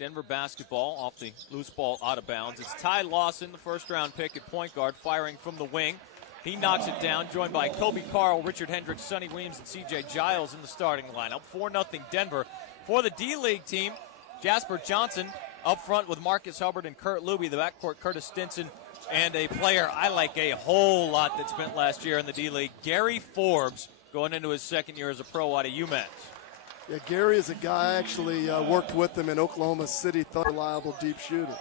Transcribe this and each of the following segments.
Denver basketball off the loose ball out of bounds. It's Ty Lawson, the first-round pick at point guard, firing from the wing. He knocks it down, joined by Kobe Carl, Richard Hendricks, Sonny Weems, and C.J. Giles in the starting lineup. 4-0 Denver. For the D-League team, Jasper Johnson up front with Marcus Hubbard and Kurt Luby. The backcourt, Curtis Stinson, and a player I like a whole lot that spent last year in the D-League, Gary Forbes, going into his second year as a pro out of UMass. Yeah, Gary is a guy I actually worked with him in Oklahoma City, reliable deep shooter.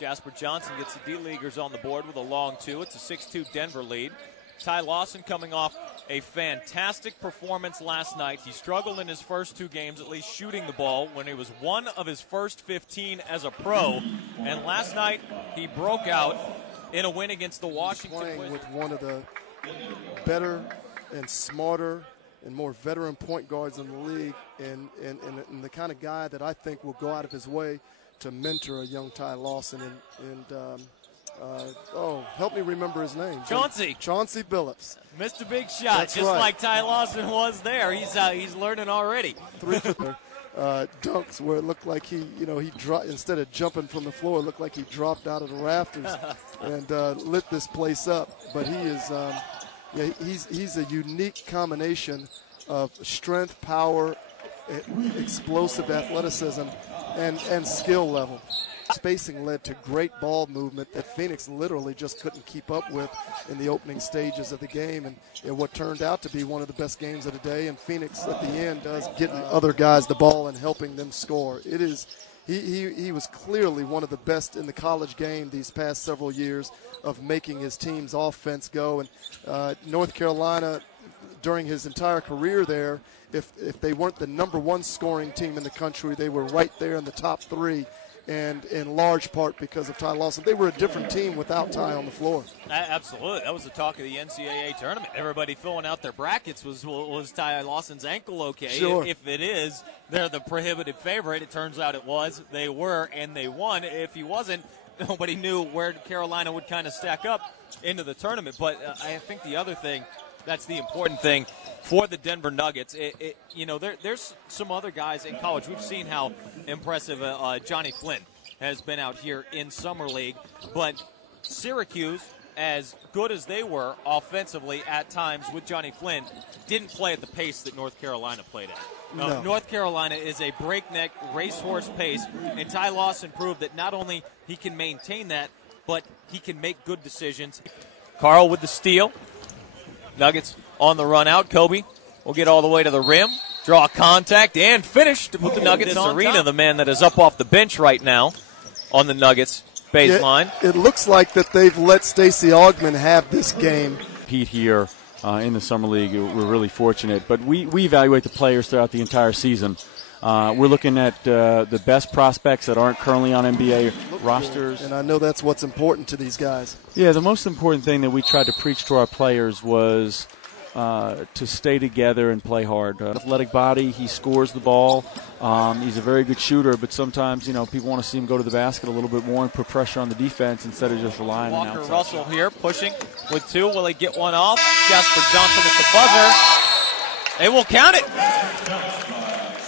Jasper Johnson gets the D-Leaguers on the board with a long two. It's a 6-2 Denver lead. Ty Lawson coming off a fantastic performance last night. He struggled in his first two games, at least shooting the ball, when he was one of his first 15 as a pro. And last night, he broke out in a win against the Washington Wizards. Wizards. With one of the better and smarter and more veteran point guards in the league, and the kind of guy that I think will go out of his way to mentor a young Ty Lawson. Help me remember his name. Chauncey Billups. Missed a big shot, That's just right. like Ty Lawson was there. He's learning already. Dunks where it looked like he dropped, instead of jumping from the floor, it looked like he dropped out of the rafters and lit this place up. But he is, he's a unique combination of strength, power, explosive athleticism, and skill level. Spacing led to great ball movement that Phoenix literally just couldn't keep up with in the opening stages of the game, and what turned out to be one of the best games of the day. And Phoenix at the end does getting other guys the ball and helping them score. It is he was clearly one of the best in the college game these past several years of making his team's offense go. And North Carolina, during his entire career there, if they weren't the number one scoring team in the country, they were right there in the top three. And in large part because of Ty Lawson. They were a different team without Ty on the floor. Absolutely. That was the talk of the NCAA tournament. Everybody filling out their brackets was Ty Lawson's ankle okay? Sure. If it is, they're the prohibitive favorite. It turns out it was. They were, and they won. If he wasn't, nobody knew where Carolina would kind of stack up into the tournament. But I think the other thing, that's the important thing for the Denver Nuggets. There's some other guys in college. We've seen how impressive Johnny Flynn has been out here in Summer League. But Syracuse, as good as they were offensively at times with Johnny Flynn, didn't play at the pace that North Carolina played at. No. North Carolina is a breakneck racehorse pace, and Ty Lawson proved that not only he can maintain that, but he can make good decisions. Carl with the steal. Nuggets on the run out. Kobe will get all the way to the rim, draw contact, and finish to put the Nuggets on Arena, the man that is up off the bench right now on the Nuggets baseline. It looks like that they've let Stacey Augmon have this game. Pete here in the Summer League, we're really fortunate. But we evaluate the players throughout the entire season. We're looking at the best prospects that aren't currently on NBA rosters. And I know that's what's important to these guys. Yeah, the most important thing that we tried to preach to our players was to stay together and play hard. Athletic body, he scores the ball. He's a very good shooter, but sometimes, people want to see him go to the basket a little bit more and put pressure on the defense instead of just relying on outside. Walker Russell here pushing with two. Will he get one off? Jasper Johnson at the buzzer. They will count it.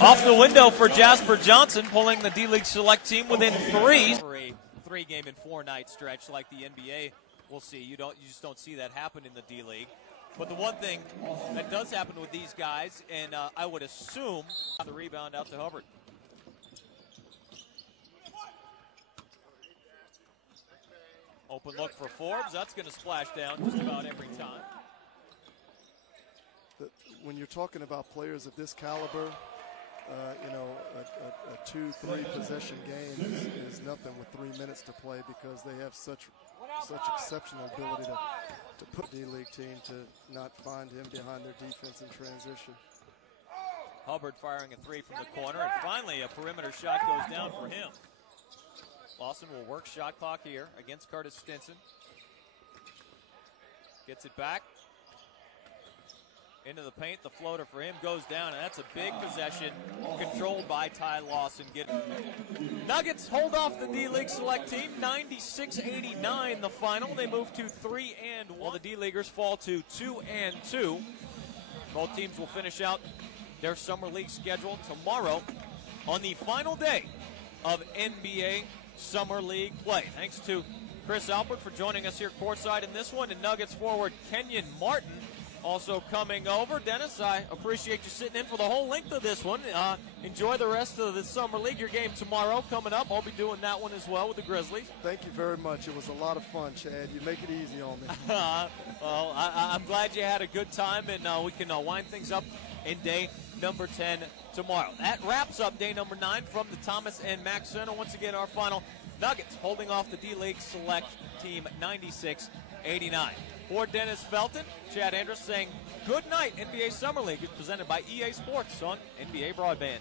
Off the window for Jasper Johnson, pulling the D-League Select team within three. For a three-game and four-night stretch like the NBA, we'll see. You just don't see that happen in the D-League. But the one thing that does happen with these guys, and I would assume the rebound out to Hubbard. Open look for Forbes. That's going to splash down just about every time. When you're talking about players of this caliber, a 2-3 possession game is nothing with 3 minutes to play because they have such exceptional ability to put the D-League team to not find him behind their defense in transition. Hubbard firing a three from the corner, and finally a perimeter shot goes down for him. Lawson will work shot clock here against Curtis Stinson. Gets it back. Into the paint, the floater for him goes down, and that's a big possession controlled by Ty Lawson. Nuggets hold off the D-League Select team, 96-89 the final. They move to 3-1, while the D-Leaguers fall to 2-2. Both teams will finish out their Summer League schedule tomorrow on the final day of NBA Summer League play. Thanks to Chris Alpert for joining us here courtside in this one, and Nuggets forward Kenyon Martin also coming over. Dennis, I appreciate you sitting in for the whole length of this one. Enjoy the rest of the Summer League. Your game tomorrow coming up. I'll be doing that one as well with the Grizzlies. Thank you very much. It was a lot of fun, Chad. You make it easy on me. Well, I'm glad you had a good time, and we can wind things up in day number 10 tomorrow. That wraps up day number 9 from the Thomas and Mack Center. Once again, our final Nuggets holding off the D-League Select Team 96-89. For Dennis Felton, Chad Andrus saying good night. NBA Summer League is presented by EA Sports on NBA Broadband.